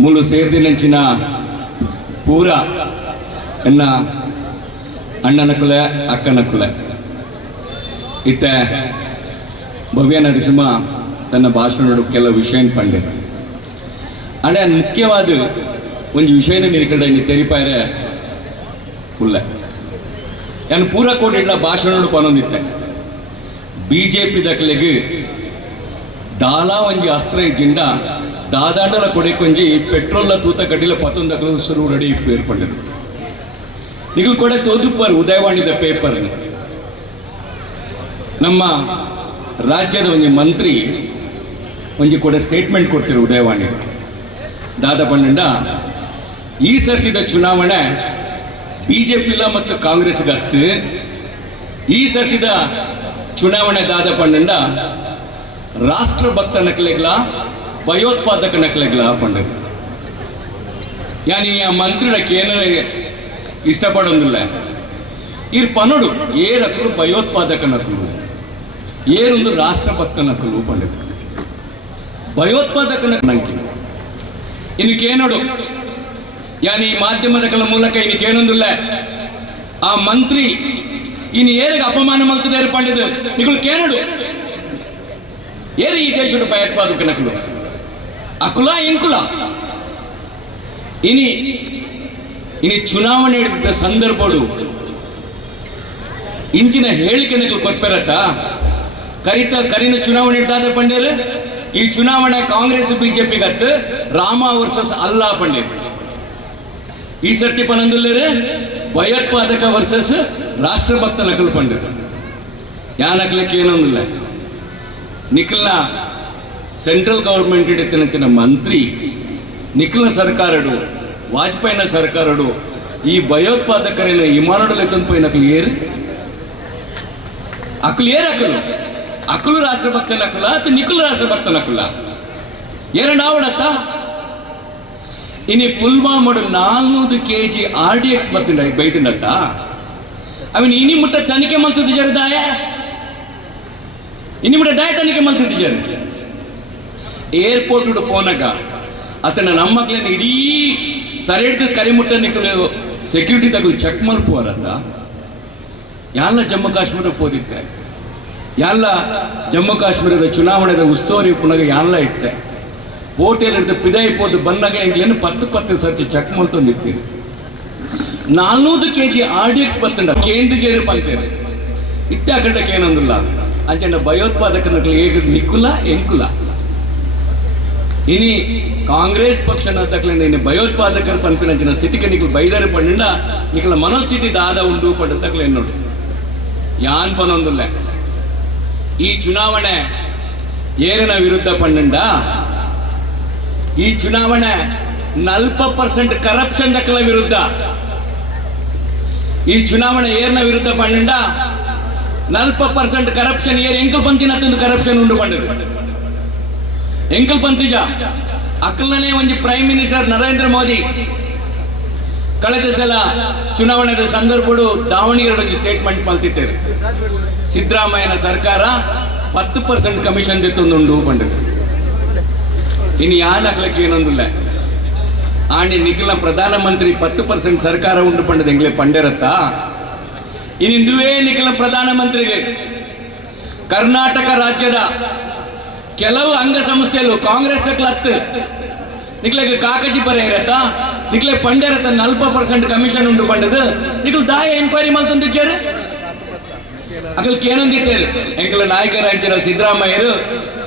ಮೂಲು ಸೇರ್ದಿನಂಚಿನ ಪೂರ ಎನ್ನ ಅಣ್ಣನ ಕುಲ ಅಕ್ಕನ ಕುಲ ಇತ್ತ ಭವ್ಯ ನರಸಿಂಹ ತನ್ನ ಭಾಷಣ ಕೆಲವು ವಿಷಯ ಪಂಡೆ ಅಡೆ ಮುಖ್ಯವಾದ ಒಂದು ವಿಷಯನ ನಿಲ್ಕಡೆ ತೆರಿಪಾರೆ ಕುಲ್ಲ ನಾನು ಪೂರ ಕೋಡಿಡ್ಲ ಭಾಷಣ ಪನೊಂದಿತ್ತೆ ಬಿಜೆಪಿ ದಕ್ಲೆಗ್ ದಾಲಾ ಒಂಜಿ ಅಸ್ತ್ರ ಇಜ್ಜಿಂಡ ದಾದಾಂಡಲ ಕೊಡೆಕೊಂಜಿ ಪೆಟ್ರೋಲ್ ತೂತ ಕಡ್ಡಿಲ 11 ಸುರು ರೆಡಿ ಏರ್ಪಡ್ಡದು ನಿಗಲ್ ಕೊಡೆ ತೋದುಪಾರು ಉದಯವಾಣಿದ ಪೇಪರ್ ನಮ್ಮ ರಾಜ್ಯದ ಒಂಜಿ ಮಂತ್ರಿ ಒಂಜಿ ಕೊಡೆ ಸ್ಟೇಟ್ಮೆಂಟ್ ಕೊಡ್ತಿರು ಉದಯವಾಣಿ ದಾದ ಪಂಡ ಈ ಸರ್ತಿದ ಚುನಾವಣೆ ಬಿಜೆಪಿಲ ಮತ್ತು ಕಾಂಗ್ರೆಸ್ ಗತ್ತು ಈ ಸರ್ತಿದ ಚುನಾವಣೆ ದಾದ ಪಂಡ ರಾಷ್ಟ್ರ ಭಕ್ತ ನಕಲೆಗ್ಲ ಭಯೋತ್ಪಾದಕ ನಕಲೆಗ್ಲ ಪಂಡ ಯಾನಿ ಆ ಮಂತ್ರಿಡಕ್ಕೆ ಏನ ಇಷ್ಟಪಡೋದಿಲ್ಲ ಇರ್ ಪನೋಡು ಏರಕ್ಕರು ಭಯೋತ್ಪಾದಕ ನಕಲು ಏರೊಂದು ರಾಷ್ಟ್ರ ಭಕ್ತ ನಕಲು ಪಂಡ ಭಯೋತ್ಪಾದಕ ನಂಗೆ ಇನ್ನಕ್ಕೇನೋಡು ಯಾನಿ ಮಾಧ್ಯಮದ ಕಲ ಮೂಲಕ ಇನ್ನಕ್ಕೇನೊಂದಿಲ್ಲ ಆ ಮಂತ್ರಿ ಇನ್ನು ಏರಿಗೆ ಅಪಮಾನ ಮಲ್ತದೆ ಪಂಡಿದ್ದು ನಿಗಳು ಕೇನೋಡು ಏರು ಈ ದೇಶದ ಭಯೋತ್ಪಾದಕ ನಕಲು ಅಕುಲ ಎಂಕುಲ ಇನಿ ಚುನಾವಣೆ ಸಂದರ್ಭಗಳು ಇಂಚಿನ ಹೇಳಿಕೆ ನಕಲು ಕೊಟ್ಬಿರತ್ತ ಕರಿನ ಚುನಾವಣೆ ಇಡ್ದಾದ ಪಂಡ್ಯರು ಈ ಚುನಾವಣೆ ಕಾಂಗ್ರೆಸ್ ಬಿಜೆಪಿ ಗತ್ತು ರಾಮ ವರ್ಸಸ್ ಅಲ್ಲಾ ಪಂಡ್ಯರು ಈ ಸರ್ತಿ ಪನಂದುಲ್ಲೇರೆ ಭಯೋತ್ಪಾದಕ ವರ್ಸಸ್ ರಾಷ್ಟ್ರಭಕ್ತ ನಕಲು ಪಂಡಿತ ಯಾ ನಕಲಕ್ಕೆ ಏನೊಂದಿಲ್ಲ ನಿಖಲ್ನ ಸೆಂಟ್ರಲ್ ಗವರ್ಮೆಂಟ್ ಇಡತ್ತಿನ ಮಂತ್ರಿ ನಿಖಲ್ನ ಸರ್ಕಾರಡು ವಾಜಪೇಯಿನ ಸರ್ಕಾರಡು ಈ ಭಯೋತ್ಪಾದಕರೇನ ವಿಮಾನಡಲೆ ತಂದು ನಕಲು ಏರು ಅಕಲು ರಾಷ್ಟ್ರಭಕ್ತ ನಕಲ ಅಥವಾ ನಿಖಲ್ ರಾಷ್ಟ್ರಭಕ್ತ ನಕಲ ಎರಡು ಆವಡತ್ತ ಇನಿ ಪುಲ್ವಾಮಡು 400 kg RDX ಬರ್ತಿಂಡ ಬೈತಿಂಡತ್ತ ಅವನ್ ಇನಿ ಮುಟ್ಟ ತನಿಖೆ ಮಲ್ತದ್ದು ಜರದಾಯ ಇನಿ ಮುಟ್ಟ ದಾಯ ತನಿಖೆ ಮಲ್ತದ್ದು ಜರ ಏರ್ಪೋರ್ಟ್ ಪೋನಗ ಅತನ ನಮ್ಮಕ್ಲೇನ ಇಡೀ ತರೆಡ್ದು ಕರಿಮುಟ್ಟ ನಿಕಲು ಸೆಕ್ಯೂರಿಟಿ ತಗಲು ಚೆಕ್ ಮಲ್ಪುವರತ್ತ ಯಾಲ್ಲ ಜಮ್ಮು ಕಾಶ್ಮೀರ ಹೋದಿತ್ತೆ ಯಾಲ್ಲ ಜಮ್ಮು ಕಾಶ್ಮೀರದ ಚುನಾವಣೆದ ಉಸ್ತುವಾರಿ ಪುನಗ ಯಾಲ್ಲ ಇತ್ತೆ ಹೋಟೆಲ್ ಇರ್ದು ಪಿದಾಯಿ ಪೋದು ಬಂದಾಗ ಎಂಗ್ಲೇನು 10 ಸರ್ತಿ ಚೆಕ್ ಮಲ್ತೊಂದಿರ್ತೀರಿ 400 kg RDX ಬತ್ತಂಡ ಕೇಂದ್ರ ಜೇರು ಪಂತೇನೆ ಇತ್ತೆ ಅಕಂಡಕ್ಕೆ ಏನೊಂದಿಲ್ಲ ಅಂಚಂಡ ಭಯೋತ್ಪಾದಕ ನಕಲು ಹೇಗೆ ನಿಕ್ಕುಲ ಎಂಕುಲ ಇನಿ ಕಾಂಗ್ರೆಸ್ ಪಕ್ಷ ತಕ್ಲಿಂದ ಇನ್ನು ಭಯೋತ್ಪಾದಕರ ಪಂಪಿನ ಸ್ಥಿತಿಗೆ ನಿಖಲ್ ಬೈದರ ಪಂಡ ನಿಖಲ ಮನೋಸ್ಥಿತಿ ದಾದ ಉಂಡು ಪಂಡ ತಕ್ಲೆ ನೋಡು ಯಾನ್ ಪನೊಂದಿಲ್ಲ ಈ ಚುನಾವಣೆ ಏರಿನ ವಿರುದ್ಧ ಪಂಡ ಈ ಚುನಾವಣೆ 40% ಕರಪ್ಷನ್ ದಕ್ಕಲ ವಿರುದ್ಧ ಈ ಚುನಾವಣೆ ಏರ್ನ ವಿರುದ್ಧ ಪಂಡ 40% ಕರಪ್ಷನ್ ಏರ್ ಎಂಕಲ್ ಪಂತಿನತ್ತೊಂದು ಕರಪ್ಷನ್ ಉಂಡು ಪಂಡದು ಎಂಕಲ್ ಪಂತಿಜ ಅಕ್ಕಲನೇ ಒಂದು ಪ್ರೈಮ್ ಮಿನಿಸ್ಟರ್ ನರೇಂದ್ರ ಮೋದಿ ಕಳೆದ ಸಲ ಚುನಾವಣೆದ ಸಂದರ್ಭಗಳು ದಾವಣಗೆರೆ ಸ್ಟೇಟ್ಮೆಂಟ್ ಮಲ್ತಿದ್ದೇವೆ ಸಿದ್ದರಾಮಯ್ಯನ ಸರ್ಕಾರ 10% ಕಮಿಷನ್ ದಿತ್ತೊಂದುಂಡು ಪಂಡದು ಇನ್ನು ಯಾನ್ ಅಕ್ಲಕ್ಕೆ ಏನೊಂದಿಲ್ಲ ಆಂಡಿ ನಿಖಿಲ್ನ ಪ್ರಧಾನಮಂತ್ರಿ 10% ಸರ್ಕಾರ ಉಂಡು ಪಂಡದ ಎಂಗ್ಲೆ ಪಂಡೆರತ್ತ ಇನ್ನಿಂದುವೇ ನಿಖಿಲ ಪ್ರಧಾನಮಂತ್ರಿಗೆ ಕರ್ನಾಟಕ ರಾಜ್ಯದ ಕೆಲವು ಅಂಗಸಂಸ್ಥೆಗಳು ಕಾಂಗ್ರೆಸ್ ಕ್ಲತ್ ನಿಕ್ಲೆಗೆ ಕಾಕಜಿ ಪರ ಇರತ್ತ ನಿಕ್ಲೆ ಪಂಡೆರತ್ತ 40% ಕಮಿಷನ್ ಉಂಡು ಪಂಡದು ನಿಖಲ್ ದಾಯ ಎನ್ಕ್ವೈರಿ ಮಲ್ತೊಂದಿದ್ದೇರು ಅಕಲ್ ಕೇಳೊಂದಿತ್ತೇರು ಎಂಕಲ ನಾಯಕರ ಅಂಚಿನ ಸಿದ್ದರಾಮಯ್ಯರು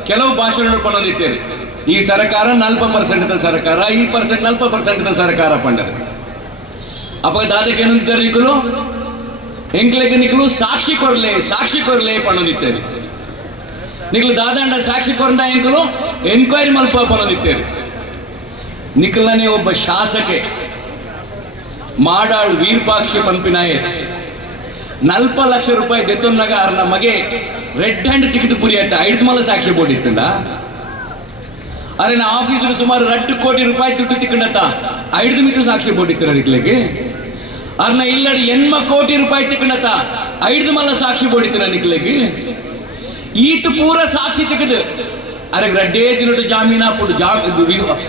ಕೆಲವು ಭಾಷಣ ಪಣೊಂದಿತ್ತೇರು ಈ ಸರ್ಕಾರ 40% ಸರ್ಕಾರ ಈ 40% ಸರ್ಕಾರ ಪಂಡದು ಅಪ್ಪ ದಾದಕ್ಕೆ ಏನಂದಿದ್ದಾರೆ ನಿಖಲು ಎಂಕ್ಲೆಗೆ ನಿಖಲು ಸಾಕ್ಷಿ ಕೊರ್ಲೆ ಪಣೊಂದಿತ್ತೇರು ನಿಖಲು ದಾದಾಂಡ ಸಾಕ್ಷಿ ಕೊರಂಡ ಎಂಕಲು ಎನ್ಕ್ವೈರಿ ಮಲ್ಪ ಪಣೊಂದಿತ್ತೇರು ನಿಖಲನೇ ಒಬ್ಬ ಶಾಸಕೆ ಮಾಡಾಳ್ ವೀರಪಾಕ್ಷಿ ಪಂಪಿನಾಯರ್ 40 ಲಕ್ಷ ರೂಪಾಯಿ ದೆತ್ತೊನ್ನಾಗ ಅವ್ರ ಮಗೆ ರೆಡ್ ಹ್ಯಾಂಡ್ ಟಿಕೆಟ್ ಪುರಿ ಆಯ್ತಾ 5 ಮಲ ಸಾಕ್ಷಿ ಬೋರ್ಡ್ ಇತ್ತಂಡ ಅರೆ ನಾ ಆಫೀಸರು ಸುಮಾರು 2 ಕೋಟಿ ರೂಪಾಯಿ ದುಡ್ಡು ತಿಕ್ಕಂಡತ್ತ 5 ಮೀಟರ್ ಸಾಕ್ಷಿ ಬೋರ್ಡ್ ಇತ್ತು ನಿಕ್ಲೆಗೆ ಅರ್ನ ಇಲ್ಲಡಿ 80 ಕೋಟಿ ರೂಪಾಯಿ ತಿಕ್ಕಂಡತ್ತ 5 ಮಲ ಸಾಕ್ಷಿ ಬೋರ್ಡ್ ಇತ್ತು ನಿಕ್ಲೆಗೆ ಈಟ್ ಪೂರ ಸಾಕ್ಷಿ ತೆಗೆದು ಅರೆಗೆ ರಡ್ಡೇ ದಿನಟ್ಟು ಜಾಮೀನು ಪುಡು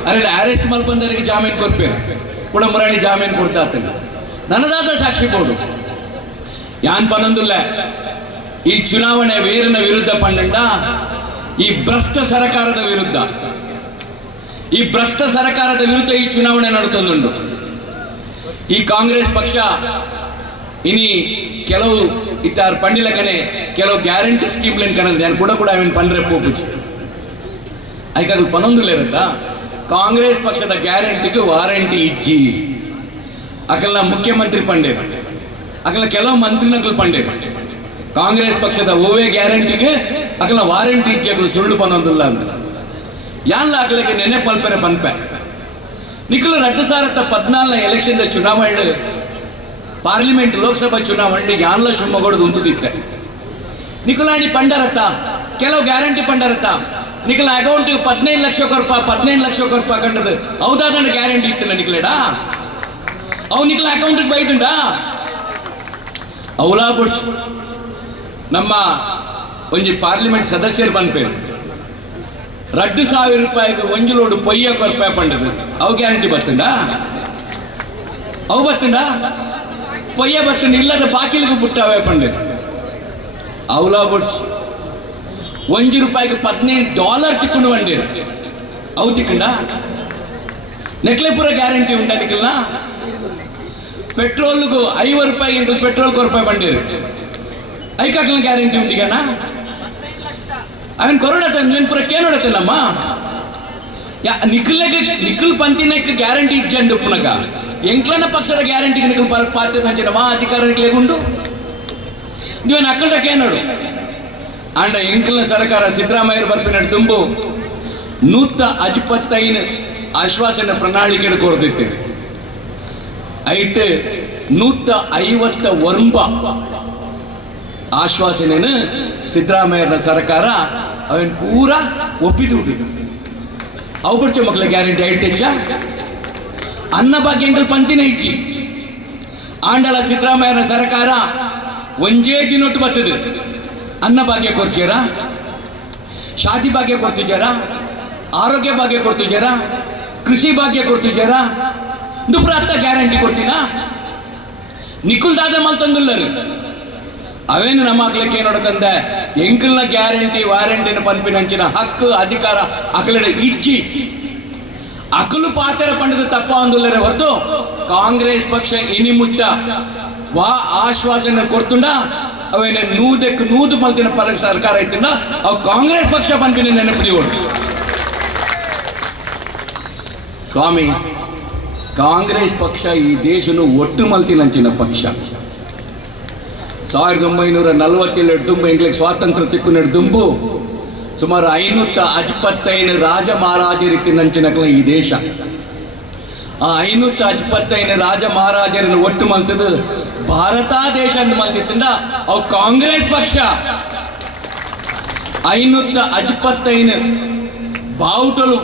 ಅರೆ ಅರೆಸ್ಟ್ ಮಲ್ಪಂದರಿಗೆ ಜಾಮೀನು ಕೊಡ್ಪೇರು ಪುಡ ಮುರಾಣಿ ಜಾಮೀನು ಕೊಡ್ತಾತಲ್ಲ ನನ್ನದಾದ ಸಾಕ್ಷಿ ಬೋರ್ಡು ಯಾನ್ ಪನೊಂದುಲ್ಲ ಈ ಚುನಾವಣೆ ವೇರಿನ ವಿರುದ್ಧ ಪಂಡ ಈ ಭ್ರಷ್ಟ ಸರ್ಕಾರದ ವಿರುದ್ಧ ಈ ಚುನಾವಣೆ ನಡುತ್ತೊಂದುಂಟು ಈ ಕಾಂಗ್ರೆಸ್ ಪಕ್ಷ ಇನಿ ಕೆಲವು ಇತ್ತಾರು ಪಂಡಿಲಕನೆ ಕೆಲವು ಗ್ಯಾರಂಟಿ ಸ್ಕೀಮ್ಲೆನ್ ಕನಲ್ ನಾನು ಕೂಡ ಅವನ್ ಪಂಡ್ರೆ ಪೋಪುಚಿ ಐಕಾಗ ಪನೊಂದುಲ್ಲೇರತ್ತ ಕಾಂಗ್ರೆಸ್ ಪಕ್ಷದ ಗ್ಯಾರಂಟಿಗೆ ವಾರಂಟಿ ಇಜ್ಜಿ ಅಕಲ್ನ ಮುಖ್ಯಮಂತ್ರಿ ಪಂಡೆ ಅಕಲ್ನ ಕೆಲವು ಮಂತ್ರಿನಗಳು ಪಂಡೆ ಕಾಂಗ್ರೆಸ್ ಪಕ್ಷದ ಓವೇ ಗ್ಯಾರಂಟಿಗೆ ಅಕಲ್ನ ವಾರಂಟಿ ಇಜ್ಜಿ ಅಕಲು ಸುಳ್ಳು ಪನೊಂದುಲ್ಲ ಅಂತ ಯಾನ್ಲ ಅಕಲಿಗೆ ನೆನೆ ಪಲ್ಪೆರೆ ಪನ್ಪೆ ನಿಖಲು 2014 ಎಲೆಕ್ಷನ್ ಚುನಾವಣೆ ಪಾರ್ಲಿಮೆಂಟ್ ಲೋಕಸಭಾ ಚುನಾವಣೆ ಯಾನ್ಲ ಶಿವಮೊಗ್ಗದ ಉಂಟುದಿತ್ತೆ ನಿಖಲಾಣಿ ಪಂಡರತ್ತ ಕೆಲವು ಗ್ಯಾರಂಟಿ ಪಂಡರತ್ತ ನಿಖಲ ಅಕೌಂಟ್ 15 ಲಕ್ಷ ಕೊರ್ಪ ಕಂಡದು ಹೌದಾದ ಗ್ಯಾರಂಟಿ ಇತ್ತು ನಿಖಲೇಡ ಅವು ನಿಖಲ ಅಕೌಂಟ್ ಬೈದುಂಡ ಅವಲಾ ಬುಡ್ಚು ನಮ್ಮ ಒಂಜಿ ಪಾರ್ಲಿಮೆಂಟ್ ಸದಸ್ಯರು ಬಂದ್ಪೇರು 2,000 ರೂಪಾಯಿಗೆ ಒಂಜುಲೋಡು ಪೊಯ್ಯ ಕೊರ್ಪಾಯ ಪಂಡದು ಅವು ಗ್ಯಾರಂಟಿ ಬರ್ತುಂಡ ಅವು ಬರ್ತುಂಡ ಪೊಯ್ಯ ಬರ್ತುಂಡ ಇಲ್ಲದ ಬಾಕಿಲಿಗೂ ಬುಟ್ಟಾವೇ ಪಂಡದು ಅವಲಾ ಬುಡ್ಚು ₹1 $15 ತಿಕ್ಕೊಂಡು ಬಂದಿರು ಅವು ತಿಕ್ಕಂಡ ನೆಕ್ಲೆಪುರ ಗ್ಯಾರಂಟಿ ಉಂಟ ನಿಖಲ್ನ ಪೆಟ್ರೋಲ್ಗೂ ₹50 ಪೆಟ್ರೋಲ್ ಕೊರಪಾಯ ಬಂದಿರು ಐಕಾಕಲ್ನ ಗ್ಯಾರಂಟಿ ಉಂಟಿಗನ ಅವನ್ ಕೊರಡತ್ತೆ ನೆನ್ಪುರ ಕೇಳೋಡತ್ತೆ ನಮ್ಮ ನಿಖಲ್ ಪಂತಿನಕ್ಕೆ ಗ್ಯಾರಂಟಿ ಇಜ್ಜಂಡು ಪುನಗ ಎಂಕ್ಲನ ಪಕ್ಷದ ಗ್ಯಾರಂಟಿಗೆ ನಿಖಲ್ ಪಾತ್ರ ನಮ್ಮ ಅಧಿಕಾರ ನಿಕ್ಲೆಗುಂಡು ನೀವೇನು ಅಕ್ಕಲ್ದಕ್ಕೆ ನೋಡು ಅಂಡ ಎಂಕ್ಲನ ಸರ್ಕಾರ ಸಿದ್ದರಾಮಯ್ಯ ಬರ್ಪಿನ ತುಂಬು 155 ಆಶ್ವಾಸನ ಪ್ರಣಾಳಿಕೆ ಕೊರದಿತ್ತೇವೆ ಐಟ್ 150 ಆಶ್ವಾಸನೆಯನ್ನು ಸಿದ್ದರಾಮಯ್ಯನ ಸರ್ಕಾರ ಅವನ್ ಪೂರ ಒಪ್ಪಿದು ಅವು ಬಿಡ್ಚ ಮಕ್ಕಳ ಗ್ಯಾರಂಟಿ ಐಟೆಚ್ಚ ಅನ್ನ ಭಾಗ್ಯ ಎಂಕಲ್ ಪಂತಿನ ಇಚ್ಚಿ ಆಂಡಲ ಸಿದ್ದರಾಮಯ್ಯನ ಸರ್ಕಾರ ಒಂಜೇ ದಿನೊಟ್ಟು ಬರ್ತದೆ ಅನ್ನ ಭಾಗ್ಯ ಕೊಡ್ತೀರ ಶಾದಿ ಭಾಗ್ಯ ಕೊಡ್ತಿದ್ದಾರ ಆರೋಗ್ಯ ಭಾಗ್ಯ ಕೊಡ್ತಿದ್ದಾರ ಕೃಷಿ ಭಾಗ್ಯ ಕೊಡ್ತಿದ್ದಾರ ದುಪ್ರ ಅತ್ತ ಗ್ಯಾರಂಟಿ ಕೊಡ್ತೀನ ನಿಖುಲ್ ದಾದ ಮಲ್ ತಂದುಲ್ಲರು ಅವೇನು ನಮ್ಮ ಮಕ್ಕಳಿಗೆ ನೋಡಕಂದ ಎಂಕಲ್ನ ಗ್ಯಾರಂಟಿ ವಾರಂಟಿನ ಪಂಪಿನಂಚಿನ ಹಕ್ಕು ಅಧಿಕಾರ ಅಕಲಡೆ ಇಜ್ಜಿ ಅಕಲು ಪಾತ್ರ ಪಂಡದ ತಪ್ಪ ಒಂದುಲ್ಲರೆ ಹೊರತು ಕಾಂಗ್ರೆಸ್ ಪಕ್ಷ ಇನಿಮುಟ್ಟ ವಾ ಆಶ್ವಾಸನೆ ಕೊಡ್ತುಂಡ ಅವೇನ ನೂದು ಮಲ್ತಿನ ಪರ ಸರ್ಕಾರ ಐತಿಂದ ಅವು ಕಾಂಗ್ರೆಸ್ ಪಕ್ಷ ಪಂಪಿನ ನೆನಪು ಸ್ವಾಮಿ ಕಾಂಗ್ರೆಸ್ ಪಕ್ಷ ಈ ದೇಶನು ಒಟ್ಟು ಮಲ್ತಿನಂಚಿನ ಪಕ್ಷ 1947 ದುಂಬು ಎಂಗ್ಲಿಗೆ ಸ್ವಾತಂತ್ರ್ಯ ತಿಕ್ಕುನೆಡು ದುಂಬು ಸುಮಾರು 555 ರಾಜ ಮಹಾರಾಜರಿತ್ತಿನಂಚಿನಕ್ಲ ಈ ದೇಶ ಆ 555 ರಾಜ ಮಹಾರಾಜರನ್ನು ಒಟ್ಟು ಮಲ್ತದು ಭಾರತ ದೇಶ ಮಲ್ತಿದ್ದ ಅವು ಕಾಂಗ್ರೆಸ್ ಪಕ್ಷ 555 ಬಾವುಟಲು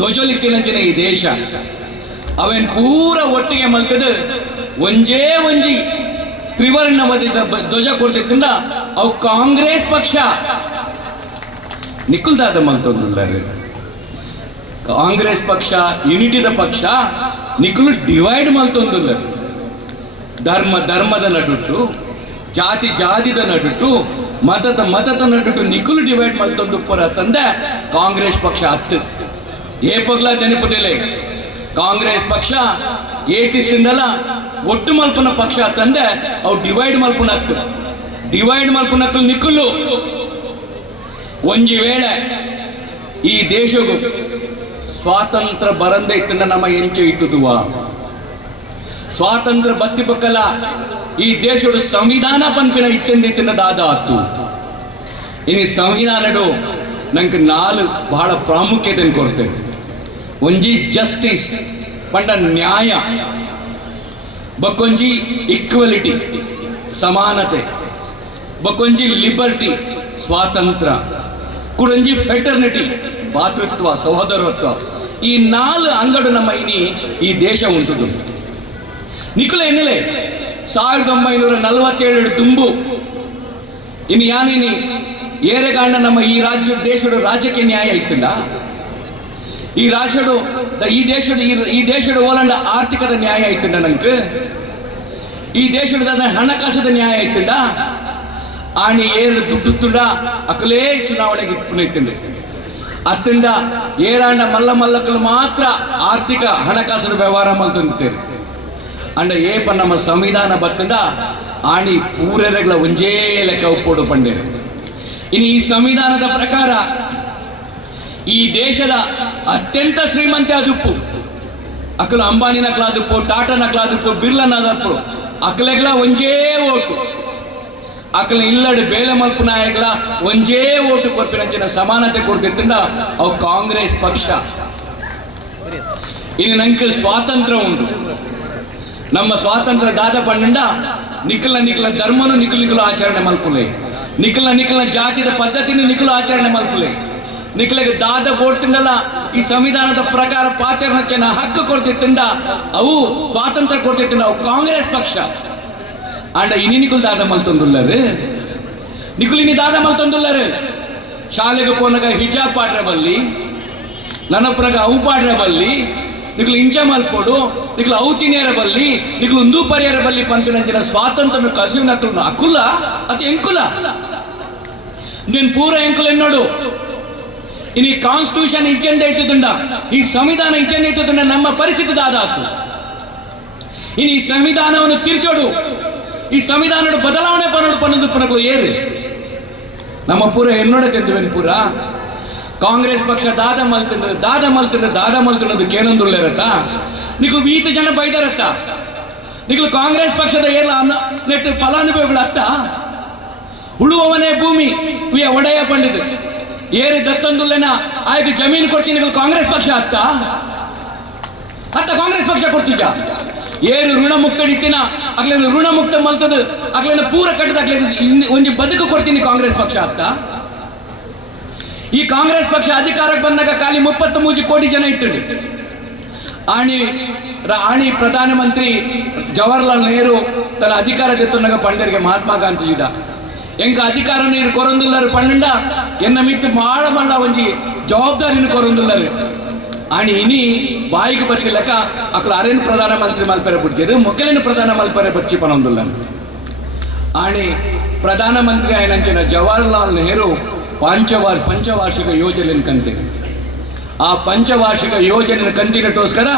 ಧ್ವಜಲಿತ್ತಿನಂಚಿನ ಈ ದೇಶ ಅವನ್ ಪೂರ ಒಟ್ಟಿಗೆ ಮಲ್ತದು ಒಂಜೇ ಒಂಜಿ ತ್ರಿವರ್ಣ ಧ್ವಜ ಕೊಡ್ತಿದ್ದ ಅವು ಕಾಂಗ್ರೆಸ್ ಪಕ್ಷ ನಿಖುಲ್ದಾದ ಮಲ್ತೊಂದಿಲ್ಲ ಕಾಂಗ್ರೆಸ್ ಪಕ್ಷ ಯುನಿಟಿದ ಪಕ್ಷ ನಿಖುಲ್ ಡಿವೈಡ್ ಮಲ್ತೊಂದಿಲ್ಲ ಧರ್ಮದ ನಡುಟ್ಟು ಜಾತಿದ ನಡುಟ್ಟು ಮತದ ನಡುಟ್ಟು ನಿಖುಲ್ ಡಿವೈಡ್ ಮಲ್ತೊಂದು ಪರ ತಂದೆ ಕಾಂಗ್ರೆಸ್ ಪಕ್ಷ ಹತ್ತು ಏಪಗ್ಲ ನೆನಪದಿಲ್ಲ ಕಾಂಗ್ರೆಸ್ ಪಕ್ಷ ಏತಿತ್ತಿಂದಲ ಒಟ್ಟು ಮಲ್ಪನ ಪಕ್ಷ ತಂದೆ ಅವು ಡಿವೈಡ್ ಮಲ್ಪನತ್ತು ನಿಖುಲ್ಲು ಒಂಜಿ ವೇಳೆ ಈ ದೇಶಗೂ ಸ್ವಾತಂತ್ರ್ಯ ಬರಂದೇ ಇತ್ತಂಡ ನಮ್ಮ ಎಂಚ ಇತ್ತುದುವ ಸ್ವಾತಂತ್ರ್ಯ ಬತ್ತಿ ಬಕ್ಕಲ ಈ ದೇಶದ ಸಂವಿಧಾನ ಪಂಪಿನ ಇತ್ತಂದಿತ್ತಿನ ದಾದ ಆತು ಇನಿ ಸಂವಿಧಾನಡು ನಂಗೆ 4 ಬಹಳ ಪ್ರಾಮುಖ್ಯತೆ ಕೊಡ್ತೇನೆ ಒಂಜಿ ಜಸ್ಟಿಸ್ ಪಂಡ ನ್ಯಾಯ ಬಕ್ಕೊಂಜಿ ಈಕ್ವಲಿಟಿ ಸಮಾನತೆ ಬಕ್ಕೊಂಜಿ ಲಿಬರ್ಟಿ ಸ್ವಾತಂತ್ರ್ಯ ಕುಡಂಜಿ ಫೆಟರ್ನಿಟಿ ಭಾತೃತ್ವ ಸಹೋದರತ್ವ ಈ 4 ಅಂಗಡು ನಮ್ಮ ಈ ದೇಶ ಉಂಟು ನಿಖುಲ ಎನ್ನಲೆ 1947 ದುಂಬು ಇನ್ನು ಯಾನಿನಿ ಏರೆಗಾಂಡ ನಮ್ಮ ಈ ರಾಜ್ಯ ದೇಶದ ರಾಜ್ಯಕ್ಕೆ ನ್ಯಾಯ ಇತ್ತಿಲ್ಲ. ಈ ರಾಜ್ಯದ ಈ ದೇಶದ ಓಲಂಡ ಆರ್ಥಿಕದ ನ್ಯಾಯ ಇತ್ತಿಲ್ಲ. ನಂಗೆ ಈ ದೇಶದ ಹಣಕಾಸದ ನ್ಯಾಯ ಇತ್ತಿಲ್ಲ. ಆಣಿ ಏರು ದುಡ್ಡು ತುಂಡ ಅಕಲೇ ಚುನಾವಣೆಗೆ ಪುನೈತಿಂಡು ಅತ್ತಂಡ ಏರಾಂಡ ಮಲ್ಲಕಲು ಮಾತ್ರ ಆರ್ಥಿಕ ಹಣಕಾಸದ ವ್ಯವಹಾರ ಮಲ್ತೊಂದಿತ್ತೇವೆ ಅಂಡ ಏಪ ನಮ್ಮ ಸಂವಿಧಾನ ಬತ್ತಂಡ ಆಣಿ ಪೂರೆಗಳ ಒಂಜೇ ಲೆಕ್ಕ ಉಪ್ಪೋಡು ಪಂಡೇರು. ಇನ್ನು ಈ ಸಂವಿಧಾನದ ಪ್ರಕಾರ ಈ ದೇಶದ ಅತ್ಯಂತ ಶ್ರೀಮಂತ ಅದುಪ್ಪು ಅಕಲು ಅಂಬಾನಿನಕ್ಲಾದುಪ್ಪು, ಟಾಟಾನಕ್ಲಾದುಪ್ಪು, ಬಿರ್ಲನದಪ್ಪು ಅಕಲೆಗಳ ಒಂಜೇ ಓಟು. ಅಕಲ ಇಲ್ಲಡು ಬೇಲೆ ಮಲ್ಪು ನಾಯಕಲ ಒಂಜೇ ಓಟು ಕೊರ್ಪಿನ ಸಮಾನತೆ ಕೊಡ್ತಿತ್ತಂಡ ಅವು ಕಾಂಗ್ರೆಸ್ ಪಕ್ಷ. ಇನ್ನು ನಂಗೆ ಸ್ವಾತಂತ್ರ್ಯ ಉಂಟು. ನಮ್ಮ ಸ್ವಾತಂತ್ರ್ಯ ದಾದ ಪಂಡ ನಿಖಲ ಧರ್ಮನು ನಿಖಲು ಆಚರಣೆ ಮಲ್ಪುಲೆ, ನಿಖಲ ಜಾತಿದ ಪದ್ಧತಿನ ನಿಖಲು ಆಚರಣೆ ಮಲ್ಪುಲೆ, ನಿಖಲಿಗೆ ದಾದ ಬೋಡ್ತಿಂಡಲ್ಲ ಈ ಸಂವಿಧಾನದ ಪ್ರಕಾರ ಪಾತ್ರ ಹಕ್ಕು ಕೊಡ್ತಿತ್ತಂಡ ಅವು ಸ್ವಾತಂತ್ರ್ಯ ಕೊಡ್ತಿತ್ತಂಡ ಅವು ಕಾಂಗ್ರೆಸ್ ಪಕ್ಷ. ಅಂಡ ಇನಿ ನಿಖುಲ್ ದಾದ ಮಲ್ತೊಂದುಲ್ಲರು, ನಿಖುಲಿನಿ ದಾದ ಮಲ್ತೊಂದುಲ್ಲರು. ಶಾಲೆಗೆ ಪೋನಾಗ ಹಿಜಾಬ್ ಪಾಡ್ರ ಬಲ್ಲಿ, ನನಪುರಗ ಅವು ಪಾಡ್ರ ಬಲ್ಲಿ, ನಿಖಲು ಇಂಚ ಮಲ್ಪೋಡು, ನಿಖಲು ಅವು ತಿನ್ಯಾರ ಬಲ್ಲಿ, ನಿಖಲು ಉಂದು ಪರಿಹಾರ ಬಲ್ಲಿ ಪಂಪಿನ ಸ್ವಾತಂತ್ರ್ಯ ಕಸಿವು ನಕಲು ಅಕುಲ ಅದು ಎಂಕುಲ ನೀನು ಪೂರ ಎಂಕುಲ ಎನ್ನೋಡು. ಇನ್ನು ಈ ಕಾನ್ಸ್ಟಿಟ್ಯೂಷನ್ ಇಜ್ಜೆಂಡ ಇತ್ತುಂಡ, ಈ ಸಂವಿಧಾನ ಇಜ್ಜೆಂಡ ಇತ್ತುಂಡ ನಮ್ಮ ಪರಿಸ್ಥಿತಿ ದಾದಾತು. ಇನ್ನು ಈ ಸಂವಿಧಾನವನ್ನು ತಿರ್ಚೋಡು, ಈ ಸಂವಿಧಾನದ ಬದಲಾವಣೆ ಪನ್ನೋದು ಪನಗಳು ಏರು ನಮ್ಮ ಪೂರ ಎನ್ನೋಡ ತೆಂದುವೆನ್ ಪೂರ ಕಾಂಗ್ರೆಸ್ ಪಕ್ಷ ದಾದ ಮಲ್ತಿಂದು ಕೇನೊಂದುಳ್ಳರತ್ತ ನಿಖಲು 20 ಜನ ಬೈದರತ್ತ. ನಿಖಲು ಕಾಂಗ್ರೆಸ್ ಪಕ್ಷದ ಏಲ ನೆಟ್ಟು ಫಲಾನುಭವಿಗಳ ಅತ್ತ ಉಳುವವನೇ ಭೂಮಿ ಒಡೆಯ ಪಂಡಿತ ಏರು ದತ್ತೊಂದುಲ್ಲೆನ ಆಯ್ಕೆ ಜಮೀನು ಕೊಡ್ತೀನಿ. ನಿಖಲು ಕಾಂಗ್ರೆಸ್ ಪಕ್ಷ ಅತ್ತ ಕಾಂಗ್ರೆಸ್ ಪಕ್ಷ ಕೊಡ್ತಿದ್ದ ಏರು ಋಣ ಮುಕ್ತಡಿತ್ತಿನ ಅಗ್ಲೇನು ಋಣ ಮುಕ್ತ ಮಲ್ತದ ಅಗ್ಲೇನ ಪೂರ ಕಟ್ಟದ ಒಂಜಿ ಬದುಕು ಕೊಡ್ತೀನಿ ಕಾಂಗ್ರೆಸ್ ಪಕ್ಷ ಅತ್ತ. ಈ ಕಾಂಗ್ರೆಸ್ ಪಕ್ಷ ಅಧಿಕಾರಕ್ಕೆ ಬಂದಾಗ ಖಾಲಿ 33 ಕೋಟಿ ಜನ ಇತ್ತು. ಆಣಿ ಪ್ರಧಾನಮಂತ್ರಿ ಜವಾಹರ್ಲಾಲ್ ನೆಹರು ತನ್ನ ಅಧಿಕಾರ ಜೊತೆನಾಗ ಪಂಡರಿಗೆ ಮಹಾತ್ಮ ಗಾಂಧೀಜಿಡ ಎಂಕ ಅಧಿಕಾರ ನೀರು ಕೊರೊಂದುಲ್ಲರು ಪಂಡ ಎನ್ನ ಮಿತ್ತು ಮಾಡ ಮಲ್ಲ ಒಂಜಿ ಜವಾಬ್ದಾರಿನ ಕೊರೊಂದುಲ್ಲರು. ಆಣಿ ಇನಿ ಬಾಯಿಗೆ ಬರ್ತಿಲ್ಲಕ ಅಕ್ಲು ಅರೇನು ಪ್ರಧಾನಮಂತ್ರಿ ಮಲ್ಪೆರೆ ಬಿಡ್ತಿರು, ಮೊಕ್ಕಲಿನ ಪ್ರಧಾನ ಮಲ್ಪೆರೆ ಬರ್ಚಿ ಪನೊಂದುಲ್ಲ. ಆಣಿ ಪ್ರಧಾನಮಂತ್ರಿ ಆಯ್ನಂಚಿನ ಜವಾಹರ್ಲಾಲ್ ನೆಹರು ಪಂಚವಾರ್ಷಿಕ ಯೋಜನೆ ಕಂತೆ. ಆ ಪಂಚವಾರ್ಷಿಕ ಯೋಜನೆ ಕಂತಿನಟೋಸ್ಕರ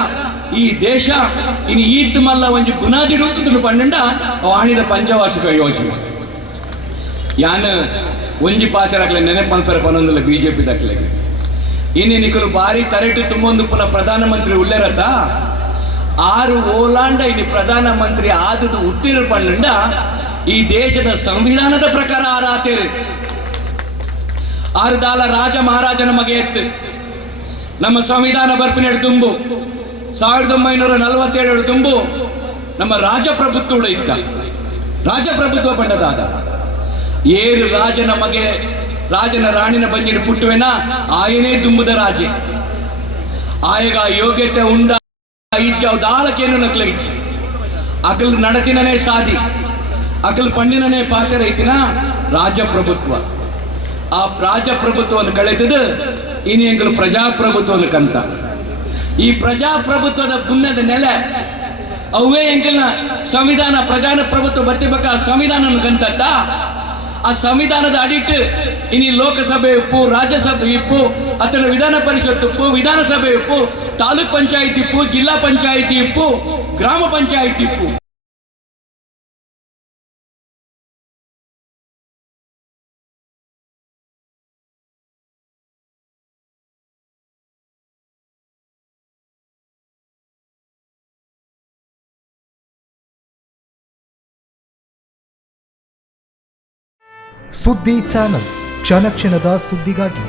ಈ ದೇಶ ಇನ್ನು ಈತ್ ಮಲ್ಲ ಒಂಜಿ ಬುನಾದಿ ಪಂಡ ಆಣಿದ ಪಂಚವಾರ್ಷಿಕ ಯೋಜನೆ ಯಾನ ಒಂಜಿ ಪಾತ್ರಕ್ಲೆ ನೆನಪು ಮಲ್ಪೆರೆ ಪನೊಂದುಲ್ಲ ಬಿಜೆಪಿ ದಕ್ಲೆಗೆ. ಇನ್ನು ನಿಖಲು ಬಾರಿ ತರೆಟು ತುಂಬೊಂದು ಪುನಃ ಪ್ರಧಾನಮಂತ್ರಿ ಉಳ್ಳೇರತ್ತ 6 ಓಲಾಂಡ ಇನ್ನು ಪ್ರಧಾನಮಂತ್ರಿ ಆದದು ಹುಟ್ಟಿರ ಪಂಡ ಈ ದೇಶದ ಸಂವಿಧಾನದ ಪ್ರಕಾರ ಆರಾತೇರು 6 ದಾಲ ರಾಜ ಮಹಾರಾಜನ ಮಗೆ ಎತ್ತು ನಮ್ಮ ಸಂವಿಧಾನ ಬರ್ಪಿನೆಡು ತುಂಬು 1947 ತುಂಬು ನಮ್ಮ ರಾಜಪ್ರಭುತ್ವ ಇದ್ದ ರಾಜಪ್ರಭುತ್ವ ಪಂಡದಾದ ಏರು ರಾಜನ ಮಗೆ ರಾಜನ ರಾಣಿನ ಬಂಜಿಡು ಪುಟ್ಟುವೆನ ಆಯನೇ ದುಂಬುದ ರಾಜೆ ಆಯಗ ಯೋಗ್ಯತೆ ಉಂಡ ಇಜ್ಜಾವ್ ದಾಳಕೇನು ನಕ್ಲ ಇಜ್ಜಿ ಅಕಲ್ ನಡತಿನನೇ ಸಾದಿ ಅಕಲ್ ಪಣ್ಣಿನನೇ ಪಾತ್ರ ಐತಿನ ರಾಜಪ್ರಭುತ್ವ. ಆ ರಾಜಪ್ರಭುತ್ವವನ್ನು ಕಳೆದದು ಇನ್ನು ಎಂಕಲು ಪ್ರಜಾಪ್ರಭುತ್ವವನ್ನು ಕಂತ. ಈ ಪ್ರಜಾಪ್ರಭುತ್ವದ ಪುಣ್ಯದ ನೆಲೆ ಅವೇ ಎಂಕಲ್ನ ಸಂವಿಧಾನ ಪ್ರಜಾಪ್ರಭುತ್ವ ಬರ್ತಿರ್ಬೇಕ ಸಂವಿಧಾನ ಕಂತದ್ದ. ಆ ಸಂವಿಧಾನದ ಅಡಿಟ್ ಇನ್ನು ಲೋಕಸಭೆ ಉಪ್ಪು, ರಾಜ್ಯಸಭೆ ಉಪ್ಪು, ಅಥವಾ ವಿಧಾನ ಪರಿಷತ್ ಉಪ್ಪು, ವಿಧಾನಸಭೆ ಉಪ್ಪು, ತಾಲೂಕ್ ಪಂಚಾಯಿತಿ ಉಪ್ಪು, ಜಿಲ್ಲಾ ಪಂಚಾಯಿತಿ ಉಪ್ಪು, ಗ್ರಾಮ ಪಂಚಾಯಿತಿ ಉಪ್ಪು. ಸುದ್ದಿ ಚಾನಲ್ ಕ್ಷಣ ಕ್ಷಣದ ಸುದ್ದಿಗಾಗಿ